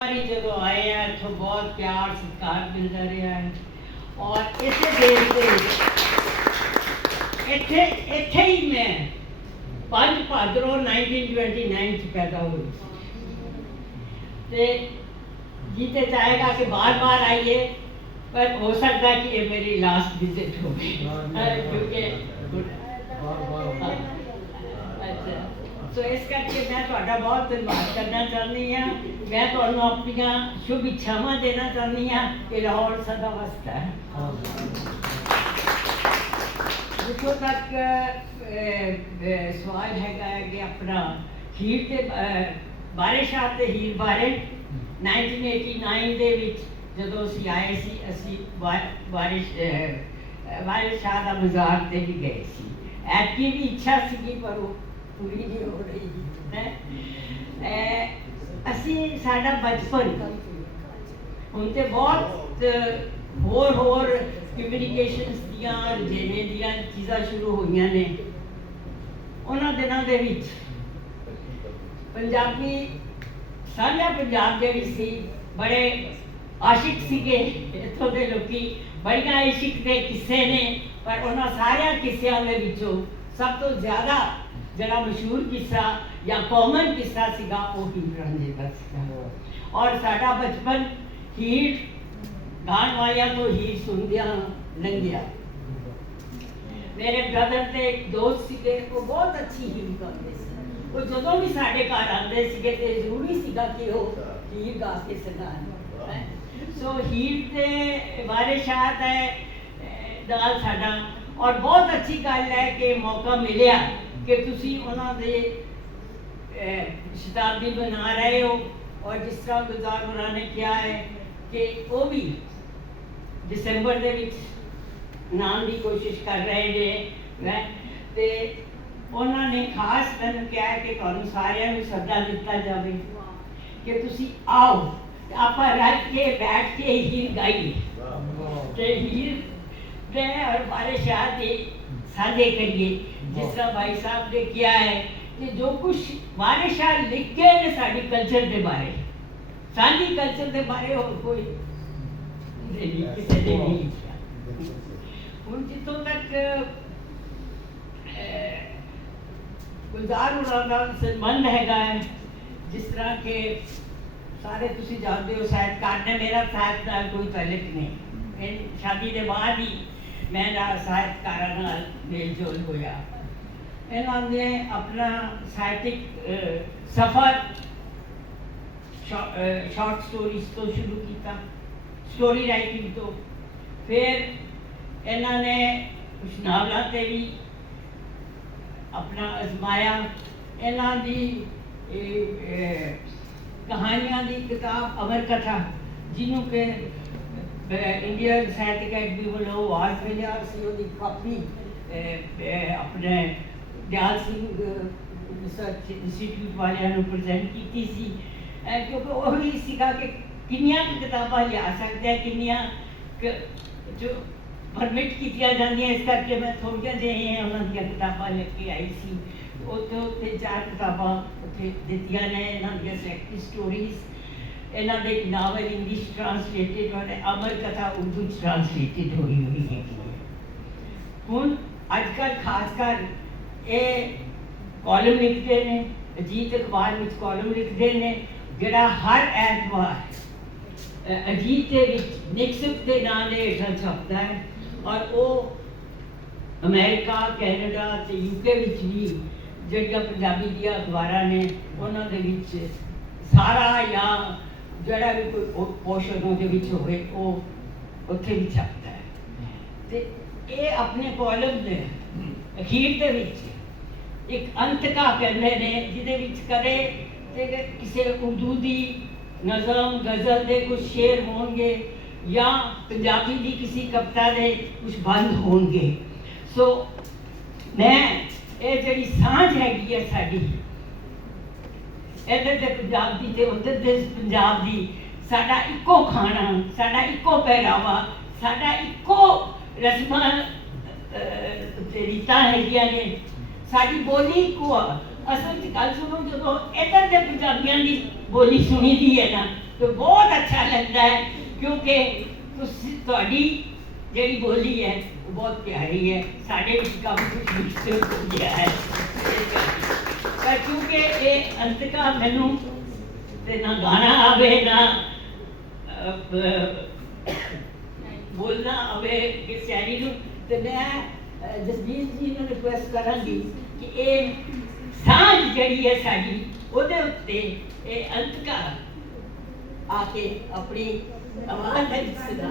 जो आए हैं इतों बहुत प्यार सत्कार मिलता रहा है और इसे देश के इत्थे ही मैं 5 भादरों 1929 पैदा हुई ते जीते चाहेगा कि बार बार आइए, पर हो सकता है कि ये मेरी लास्ट विजिट हो क्योंकि अच्छा तो इस करके मैं तुहाडा बहुत धन्यवाद करना चाहती हाँ। मैं तुहानू अपनियां शुभ इच्छावां देना चाहती हाँ कि लाहौर सदा वसदा है। जिथों तक सवाल है कि अपना हीर ते वारिस शाह ते हीर बारे 1989 दे विच जदों असीं आए सी असीं वारिस शाह दा मज़ार ते भी गए सी। ऐतकी भी इच्छा सी पर वो पूरी नहीं हो रही है। असी साडा बचपन हुण ते बहुत होर कम्यूनीकेशनस दियां रजेने दियां चीज़ां शुरू होईयां ने। उन्हां दिनां दे विच पंजाबी साझा पंजाब जिहड़ी सी बड़े आशिक सीगे। इत्थों दे लोकी बड़ियां इशिक दे किस्से ने, पर उन्हां सारियां किस्सियां दे विचों सब तो ज़्यादा जरा मशहूर किस्सा या कॉमन किस्सा सीगा वो हीर रांझे दा सीगा। और साडा बचपन हीर गाण वालियां तो हीर सुनदियां लंघिया। मेरे ब्रदर ते एक दोस्त सीगे वो बहुत अच्छी हीर गाते सी। वो जदों भी साडे घर आंदे सीगे ते जरूरी सीगा कि वो हीर गा के सुनान। सो हीर ते वारिस शाह दा नाल साडा और बहुत अच्छी गल है कि मौका मिलिया कि तुसी उन्हां दे शताब्दी बना रहे हो। और जिस तरह गुलजार होना ने किया है कि वो भी दिसंबर दे विच नाम की कोशिश कर रहे हैं ते उन्होंने खास मैंने कहा कि तुहानू सारिਆਂ ਨੂੰ सदा दिता जाए कि तुसी आओ आप रल के बैठ के हीर गाइए ते हीर दे और वारिस शाह दे साझे करिए। जिस तरह भाई साहब ने किया है कि जो कुछ वारिस शाह लिख के ने साडी कल्चर के बारे साडी कल्चर के बारे और कोई किसी ने नहीं लिखा। हुण जितों तक गुलजार होना का संबंध हैगा है, जिस तरह के सारे तुसी जानते हो साहित्यकार ने मेरा साहित्य नाल कोई ताल्लुक नहीं। शादी के बाद ही मेरा साहित्यकारां नाल मेल जोल होया। इन्होंने अपना साहित्यिक सफ़र शॉर्ट स्टोरीज तो शुरू किया, स्टोरी राइटिंग तो फिर इन्होंने कुछ नावलों से भी अपना आजमाया। इन्हों की कहानियां की किताब अमर कथा जिन्हों के इंडियन साहित्य अकेडमी वालों अवार्ड मिले सी कापी अपने दयाल सिंह रिसर्च इंस्टीट्यूट वाले प्रजेंट की सी। क्योंकि वही सीगा कि किनिया किताबां लिया सकते हैं किनिया जो परमिट की जांदियां। इस करके मैं थोड़िया जिहियां उन्होंने किताबां लेके आई सी। उत्थे 4 किताबां उत्थे दित्तियां ने इन्हां दी सेलेक्टेड स्टोरीज। इन्हां दे एक नावल इंग्लिश ट्रांसलेटेड और अमर कथा उर्दू ट्रांसलेटेड हुई है। हुण अजकल खासकर ये कॉलम लिखते हैं, अजीत अखबार में कॉलम लिखते हैं जोड़ा हर ऐतवार अजीत के निक्सुक के नाम के हेठा छपता है। और वो अमेरिका कैनेडा ते यूके विच भी जड़ियाँ पंजाबी दियां अखबारां ने उन्हां दे विच सारा या जड़ा भी कोई पोर्शन उहदे विच होवे वो उत्थे भी छपता है। ते ये अपने कॉलम ने अखीर दे विच एक अंतका कहते हैं जिहदे विच कदे किसी उर्दू की नज़म गज़ल के कुछ शेर होंगे या पंजाबी की किसी कविता के कुछ बंद होंगे। सो मैं ये जी सांझ हैगी है साड़ी इधर के पंजाब की ते उधर के पंजाब की साडा इको खाना साडा इको पहरावा साडा इको रस्मां रीतां हैगियां ने साडी बोली इको। असल गल सुनो जो इधर के पंजाबियों की बोली सुनी दी है ना तो बहुत अच्छा लगता है, क्योंकि ਤੁਹਾਡੀ ਜਿਹੜੀ ਬੋਲੀ है वो बहुत प्यारी है, साढ़े भी काफ़ी कुछ मिक्स हो गया है। पर क्योंकि ये अंत का मैनू ते ना गाना आवे ना बोलना आवे किस शैली नू, ते मैं जसबीर जी ਨੂੰ रिक्वेस्ट करांगी कि ये सांझ जड़ी है साड़ी ਉਹਦੇ ਉੱਤੇ ਇਹ ਅੰਤ का आके अपनी आवाज़ है सुना।